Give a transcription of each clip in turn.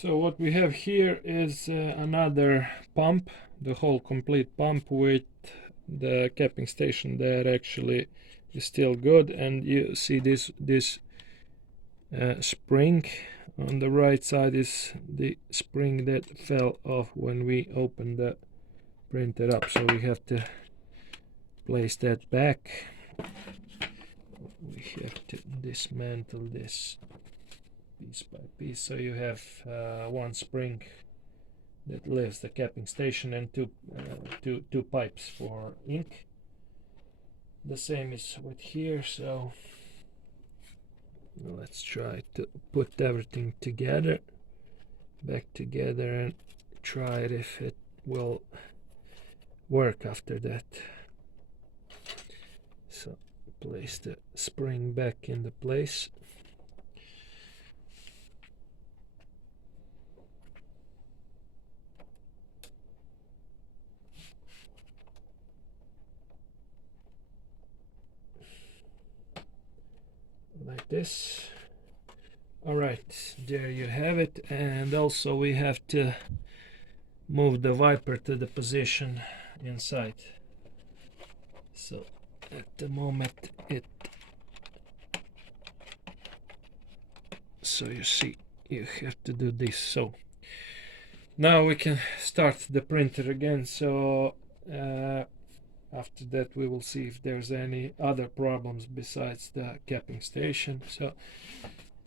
So what we have here is another pump, the whole complete pump with the capping station there actually is still good, and you see this spring on the right side is the spring that fell off when we opened the printer up, so we have to place that back. We have to dismantle this piece by piece, so you have one spring that lifts the capping station and two pipes for ink. The same is with here, so let's try to put everything together, back together, and try it if it will work after that. So place the spring back into place. Like this. Alright, there you have it, and also we have to move the wiper to the position inside. So at the moment so you see, you have to do this. So now we can start the printer again. So after that we will see if there's any other problems besides the capping station. So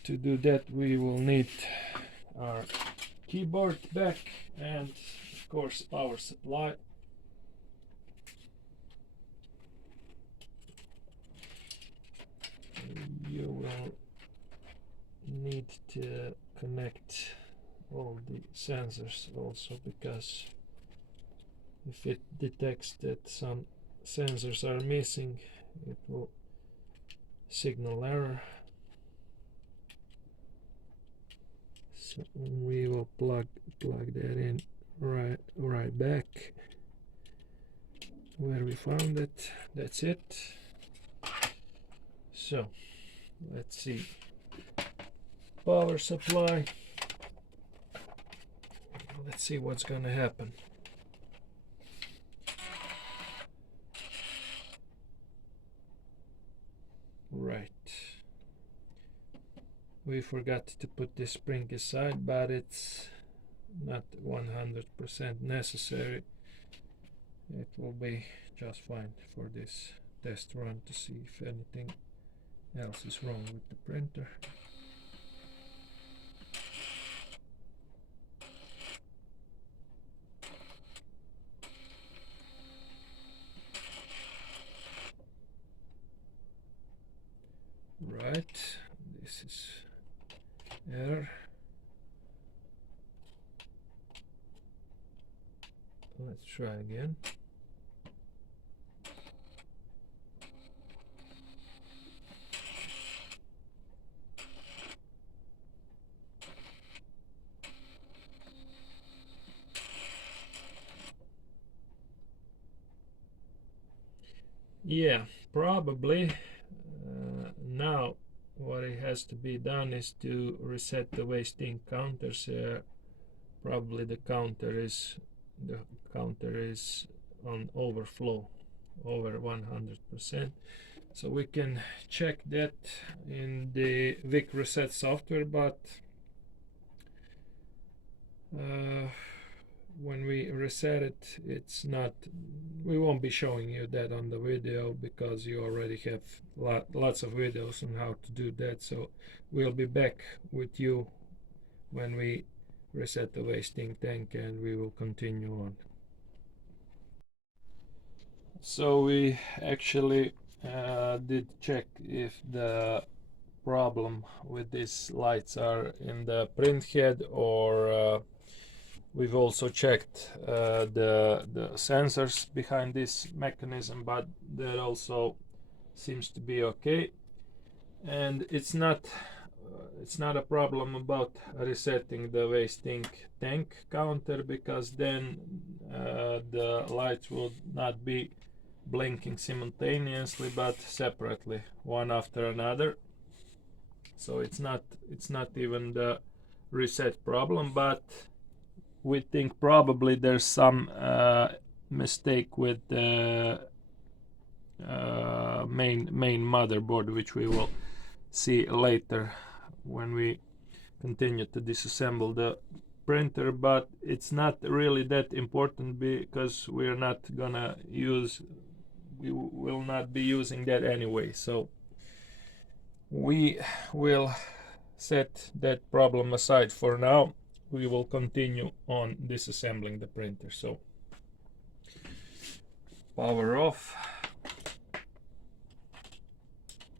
to do that we will need our keyboard back and of course power supply. You will need to connect all the sensors also, because if it detects that some sensors are missing, it will signal error. So we will plug that in right back where we found it. That's it. So let's see, power supply. Let's see what's gonna happen. Right, we forgot to put this spring aside, but it's not 100% necessary. It will be just fine for this test run to see if anything else is wrong with the printer. Right, this is error. Let's try again. Yeah, probably. Now what it has to be done is to reset the waste ink counters. Probably the counter is on overflow, over 100%. So we can check that in the Vic Reset software, but when we reset it, it's not, we won't be showing you that on the video because you already have lots of videos on how to do that. So we'll be back with you when we reset the waste ink tank, and we will continue on. So we actually did check if the problem with these lights are in the print head, or we've also checked the sensors behind this mechanism, but that also seems to be okay. And it's not a problem about resetting the waste ink tank counter, because then the lights will not be blinking simultaneously but separately, one after another. So it's not even the reset problem, but we think probably there's some mistake with the main motherboard, which we will see later when we continue to disassemble the printer. But it's not really that important because we're not gonna use, we will not be using that anyway, so we will set that problem aside for now. We will continue on disassembling the printer. So power off,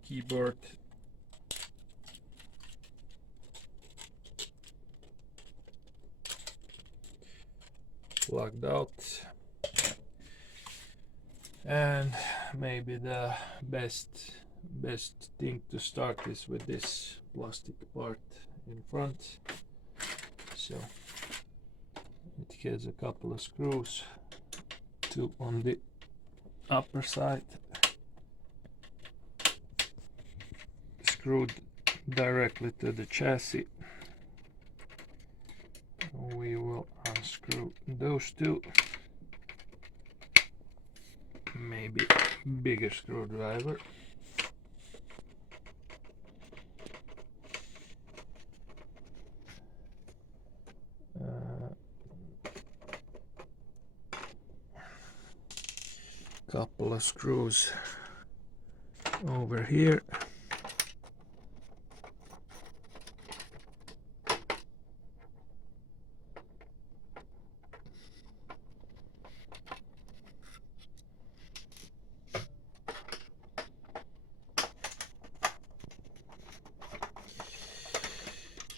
keyboard plugged out, and maybe the best thing to start is with this plastic part in front. So it has a couple of screws, two on the upper side, screwed directly to the chassis. We will unscrew those two, maybe bigger screwdriver. Couple of screws over here.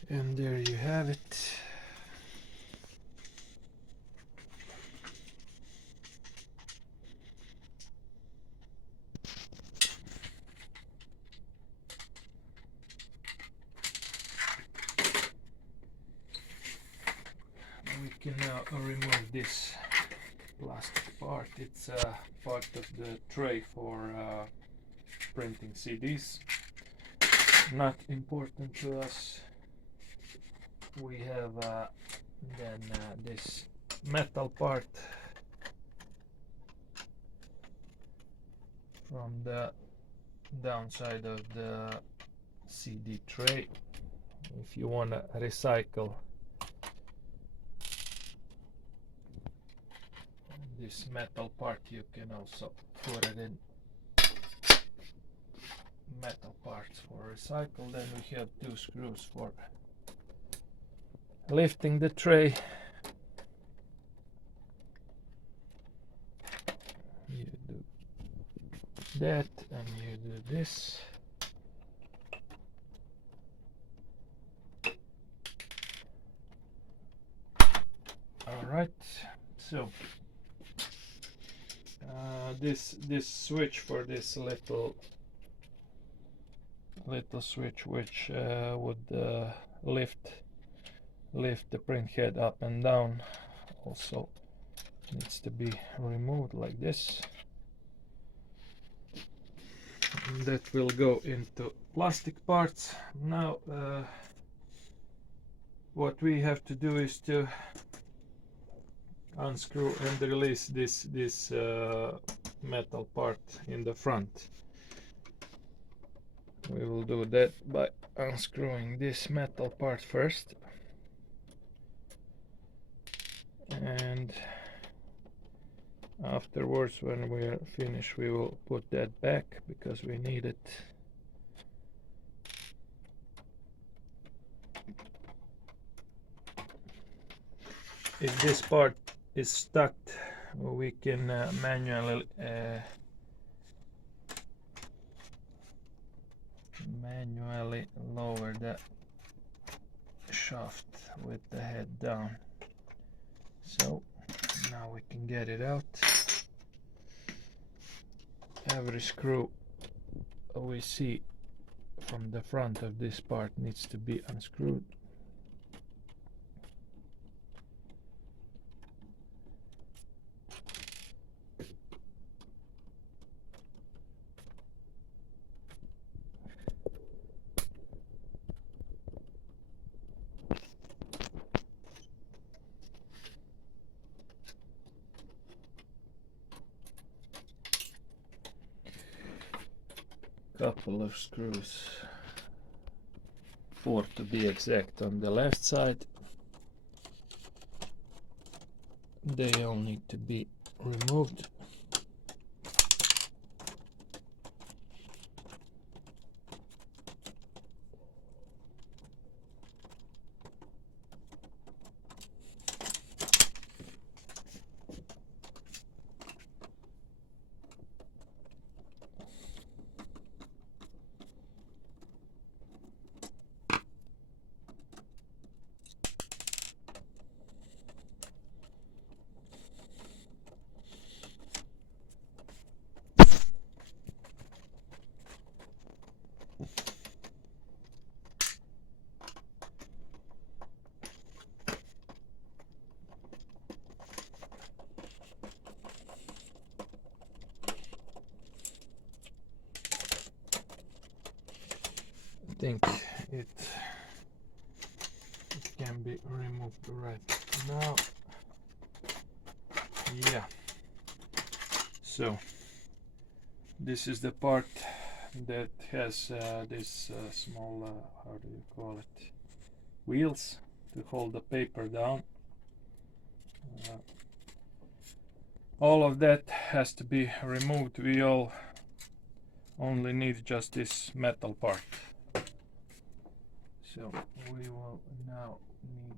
And there you have it. We can now remove this plastic part. It's part of the tray for printing CDs. Not important to us. We have then this metal part from the downside of the CD tray. If you want to recycle this metal part, you can also put it in metal parts for recycle. Then we have two screws for lifting the tray. You do that and you do this. Alright, so this switch for this little switch, which would lift the print head up and down, also needs to be removed like this. And that will go into plastic parts. Now what we have to do is to unscrew and release this metal part in the front. We will do that by unscrewing this metal part first, and afterwards, when we're finished, we will put that back because we need it. If this part is stuck, we can manually lower the shaft with the head down. So now we can get it out. Every screw we see from the front of this part needs to be unscrewed. couple of screws, 4 to be exact, on the left side. They all need to be removed. I think it can be removed right now. Yeah. So this is the part that has this small, how do you call it, wheels to hold the paper down. All of that has to be removed. We only need just this metal part. So we will now need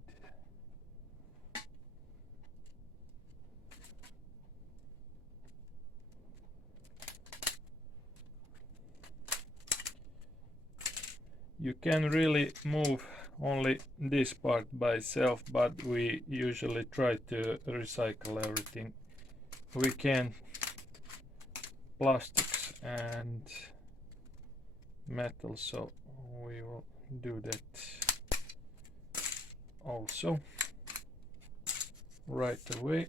you can really move only this part by itself, but we usually try to recycle everything we can, plastics and metal, so we will do that also right away.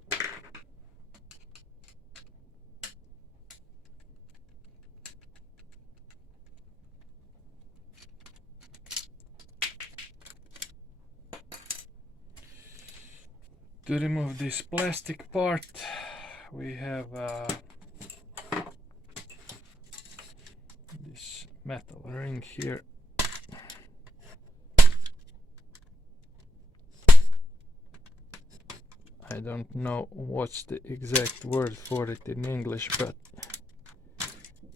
To remove this plastic part, we have this metal ring here. I don't know what's the exact word for it in English, but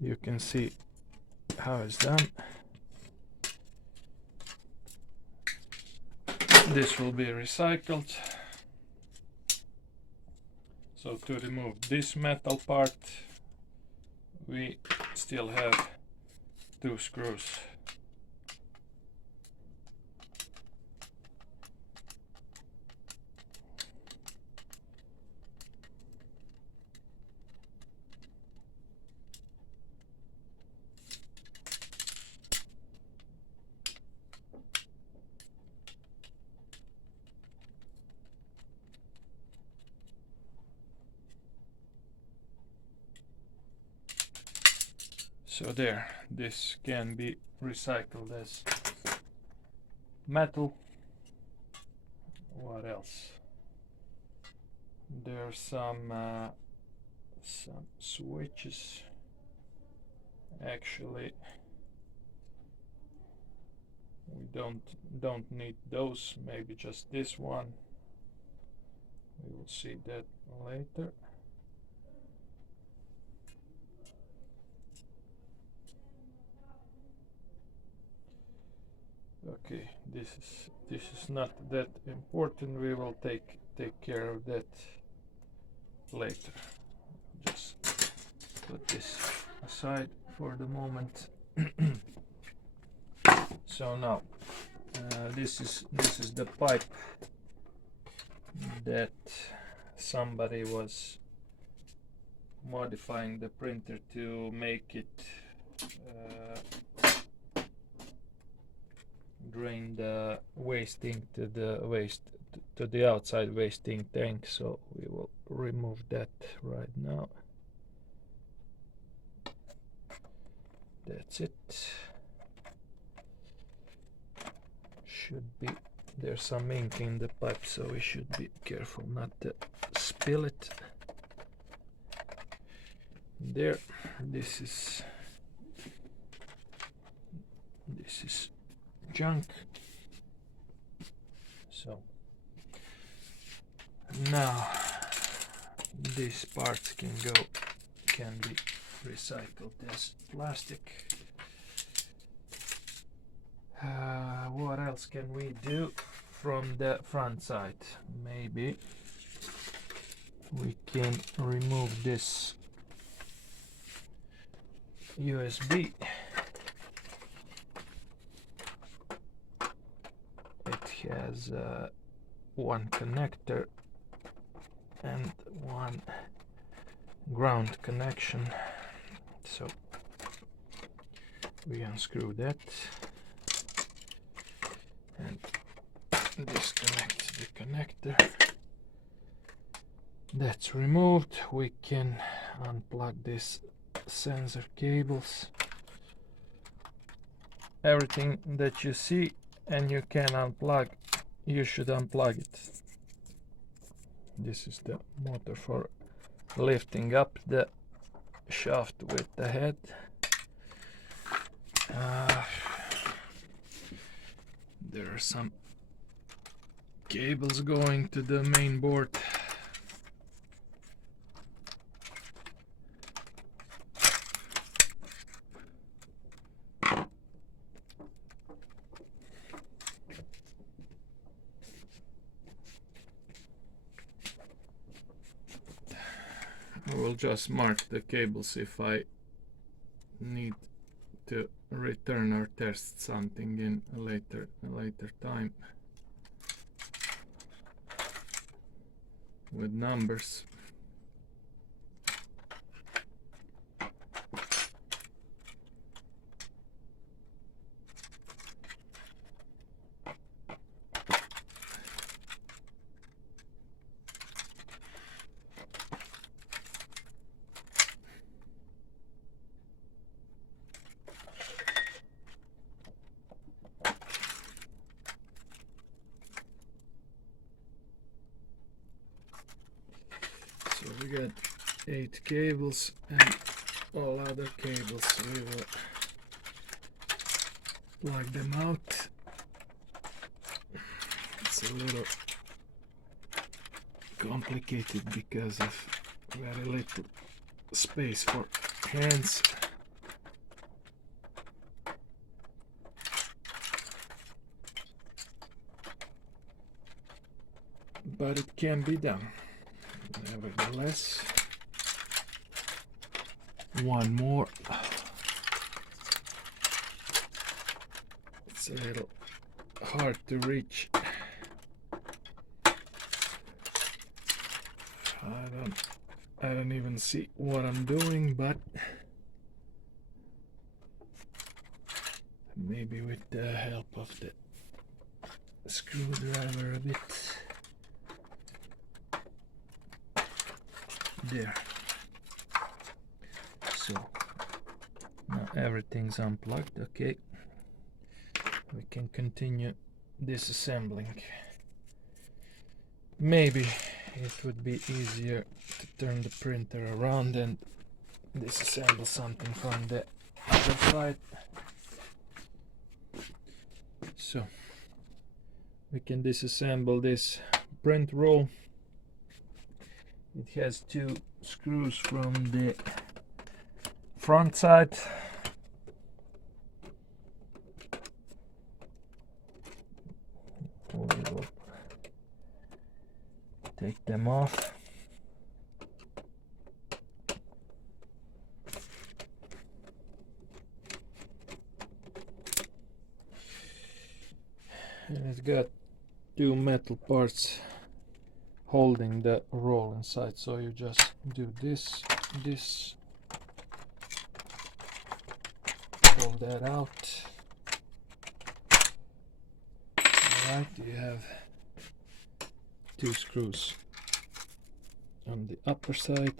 you can see how it's done. This will be recycled. So to remove this metal part, we still have 2 screws. So there, this can be recycled as metal. What else? There's some switches. Actually, we don't need those. Maybe just this one. We will see that later. Okay, this is not that important. We will take care of that later. Just put this aside for the moment. So now this is the pipe that somebody was modifying the printer to make it drain the wasting to the outside wasting tank. So we will remove that right now. That's it. Should be, there's some ink in the pipe, so we should be careful not to spill it. There, this is this is junk. So now these parts can be recycled as plastic. What else can we do from the front side? Maybe we can remove this USB. It has one connector and one ground connection, so we unscrew that and disconnect the connector. That's removed. We can unplug this sensor cables. Everything that you see and you can unplug, you should unplug it. This is the motor for lifting up the shaft with the head. There are some cables going to the main board. I will just mark the cables if I need to return or test something in a later time with numbers. So we got 8 cables and all other cables. We will plug them out. It's a little complicated because of very little space for hands. But it can be done. Nevertheless, one more. It's a little hard to reach. I don't even see what I'm doing, but maybe with the help of the screwdriver a bit. There. So now everything's unplugged. Okay, we can continue disassembling. Maybe it would be easier to turn the printer around and disassemble something from the other side. So we can disassemble this print roll. It has 2 screws from the front side. We will take them off. And it's got 2 metal parts holding the roll inside, so you just do this, pull that out. Alright, you have 2 screws on the upper side.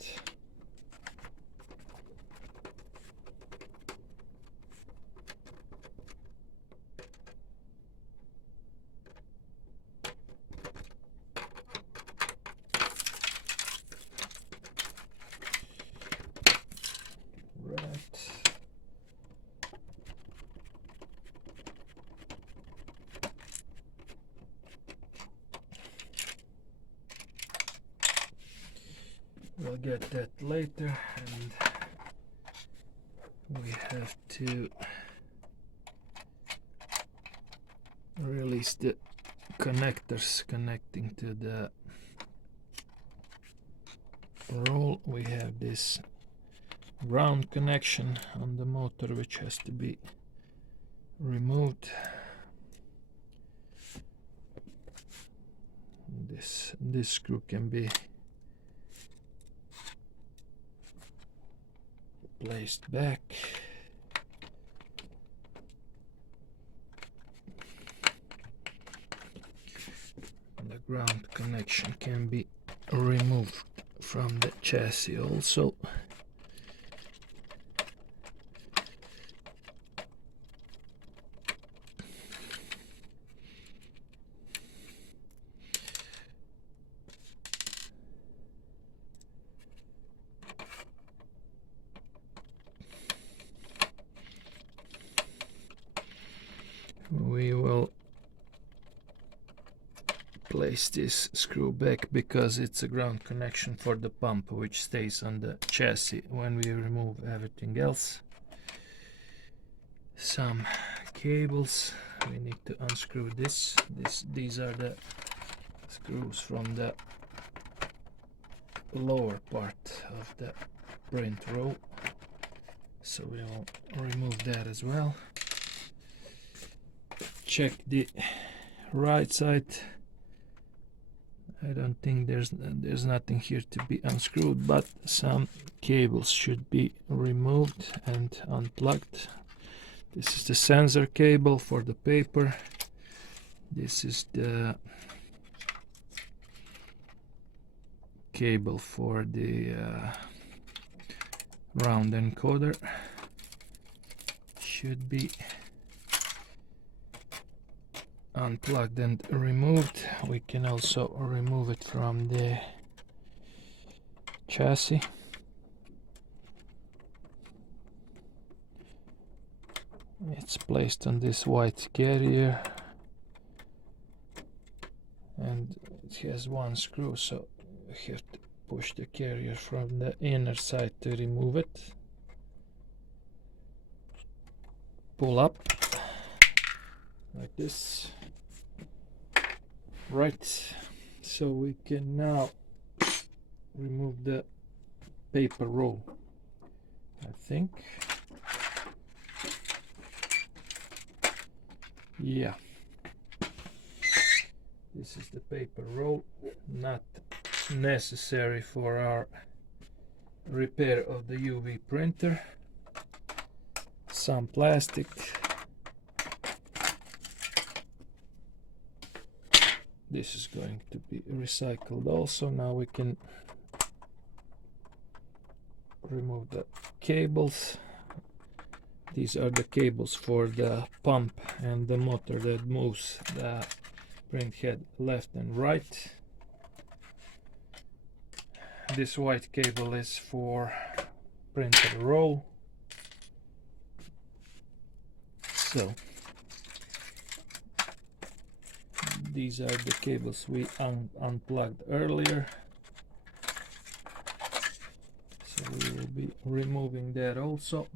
will get that later, and we have to release the connectors connecting to the roll. We have this ground connection on the motor which has to be removed. This screw can be placed back. The ground connection can be removed from the chassis also. We will place this screw back because it's a ground connection for the pump which stays on the chassis when we remove everything else. Some cables, we need to unscrew this. These are the screws from the lower part of the print row, so we will remove that as well. Check the right side. I don't think there's nothing here to be unscrewed, but some cables should be removed and unplugged. This is the sensor cable for the paper. This is the cable for the round encoder. Should be unplugged and removed. We can also remove it from the chassis. It's placed on this white carrier and it has one screw, so we have to push the carrier from the inner side to remove it. Pull up like this. Right, so we can now remove the paper roll, I think. Yeah, this is the paper roll, not necessary for our repair of the UV printer. Some plastic. This is going to be recycled also. Now we can remove the cables. These are the cables for the pump and the motor that moves the print head left and right. This white cable is for printer roll. So these are the cables we unplugged earlier. So we will be removing that also.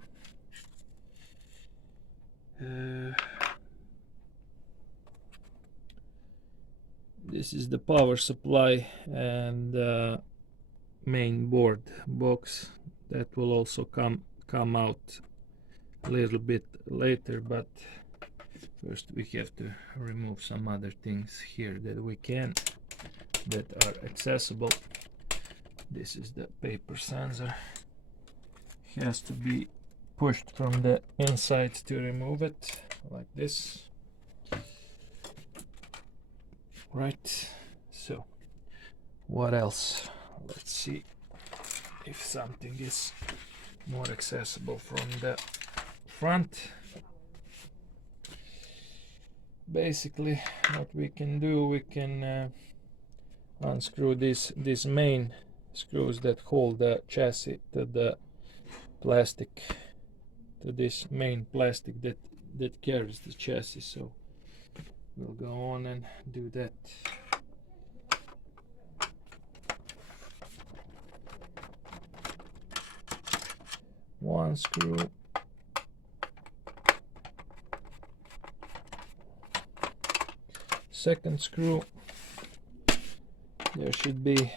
This is the power supply and main board box that will also come out a little bit later, but first we have to remove some other things here that we can, that are accessible. This is the paper sensor. It has to be pushed from the inside to remove it, like this. Right, so what else? Let's see if something is more accessible from the front. Basically what we can do, we can unscrew these main screws that hold the chassis to the plastic, to this main plastic that carries the chassis. So we'll go on and do that. one screw, second screw. There should be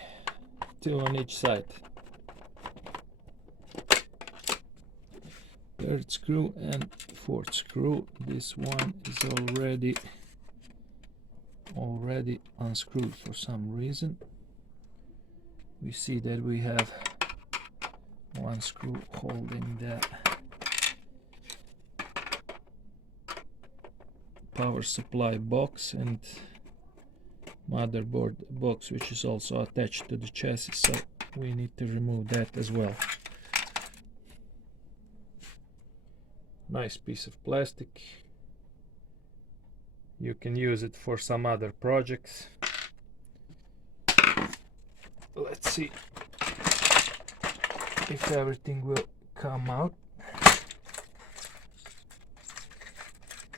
2 on each side. Third screw and fourth screw. This one is already unscrewed for some reason. We see that we have one screw holding the power supply box and motherboard box, which is also attached to the chassis, so we need to remove that as well. Nice piece of plastic. You can use it for some other projects. Let's see if everything will come out.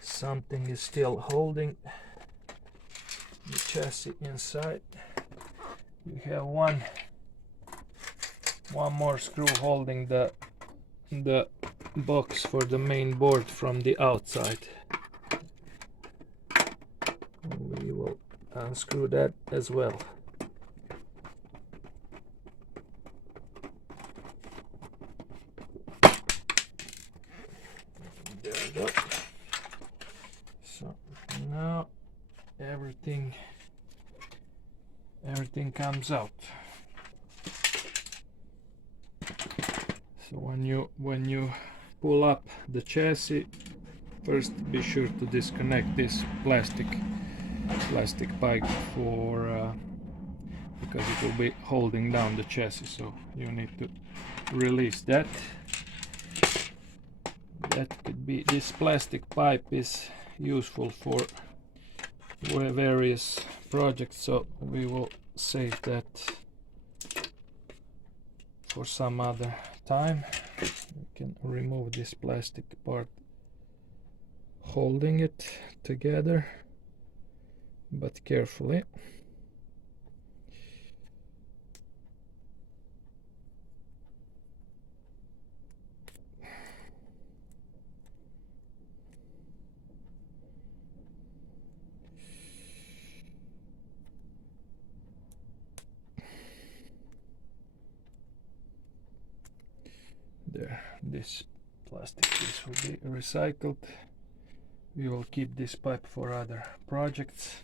Something is still holding the chassis inside. You have one more screw holding the box for the main board from the outside. We will unscrew that as well. There we go. So now everything comes out. So when you pull up the chassis, first be sure to disconnect this plastic pipe for because it will be holding down the chassis, so you need to release that. That could be, this plastic pipe is useful for various projects, so we will save that for some other time. We can remove this plastic part holding it together, but carefully. There, this plastic piece will be recycled. We will keep this pipe for other projects.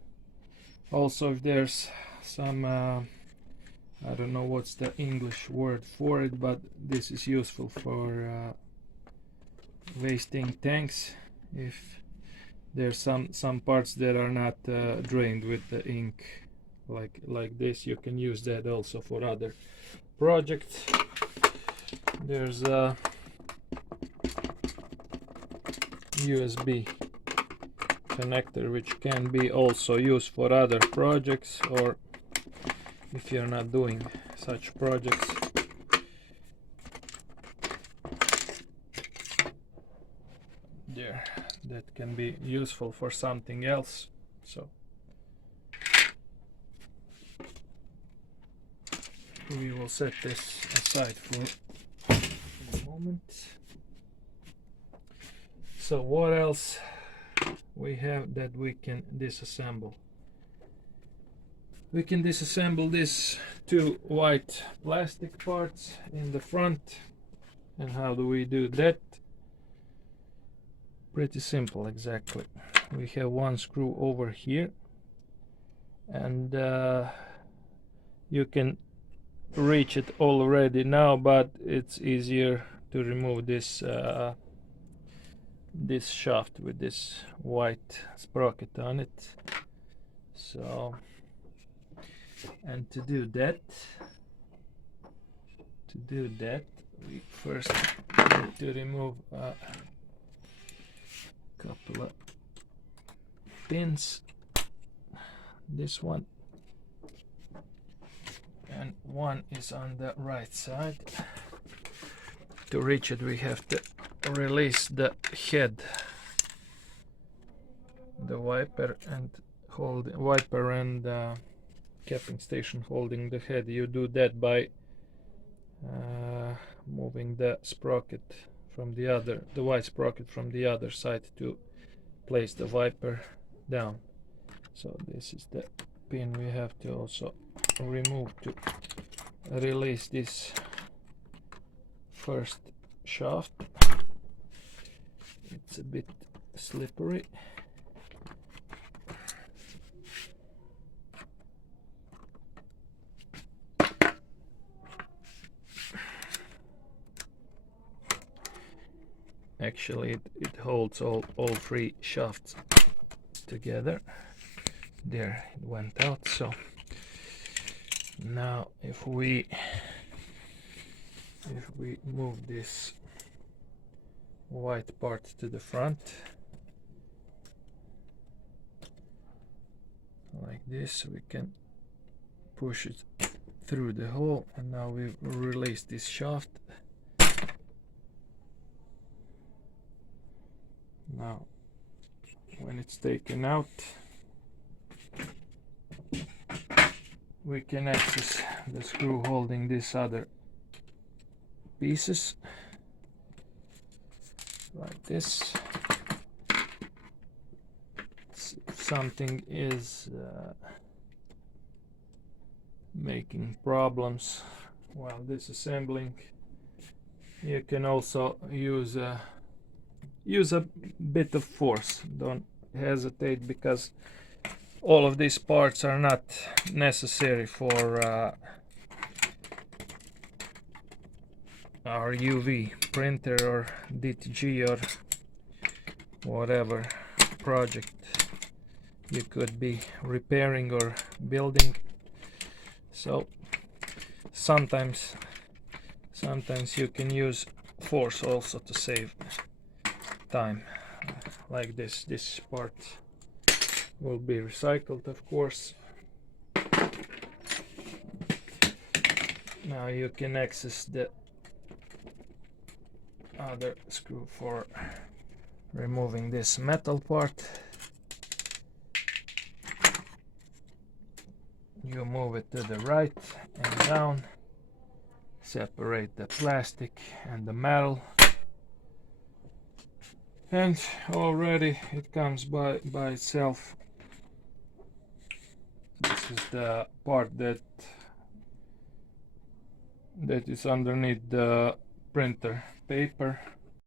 Also, if there's some I don't know what's the English word for it, but this is useful for wasting tanks. If there's some parts that are not drained with the ink like this, you can use that also for other projects. There's a USB connector which can be also used for other projects, or if you're not doing such projects. There, that can be useful for something else. So we will set this aside for a moment. So what else we have that we can disassemble? We can disassemble these two white plastic parts in the front. And how do we do that? Pretty simple, exactly. We have one screw over here, and you can reach it already now, but it's easier to remove this this shaft with this white sprocket on it. So, and to do that we first need to remove a couple of pins. This one and one is on the right side. To reach it, we have to release the head, the wiper and capping station holding the head. You do that by moving the sprocket from the white sprocket from the other side to place the wiper down. So this is the pin we have to also remove to release this first shaft. It's a bit slippery. Actually it holds all three shafts together. There, it went out. So now if we move this white part to the front like this, we can push it through the hole, and now we release this shaft. Now when it's taken out, we can access the screw holding these other pieces like this. If something is making problems while disassembling, you can also use a bit of force. Don't hesitate, because all of these parts are not necessary for our UV printer or DTG or whatever project you could be repairing or building. So sometimes you can use force also to save time. Like this part will be recycled, of course. Now you can access the other screw for removing this metal part. You move it to the right and down, separate the plastic and the metal, and already it comes by itself. This is the part that is underneath the printer paper.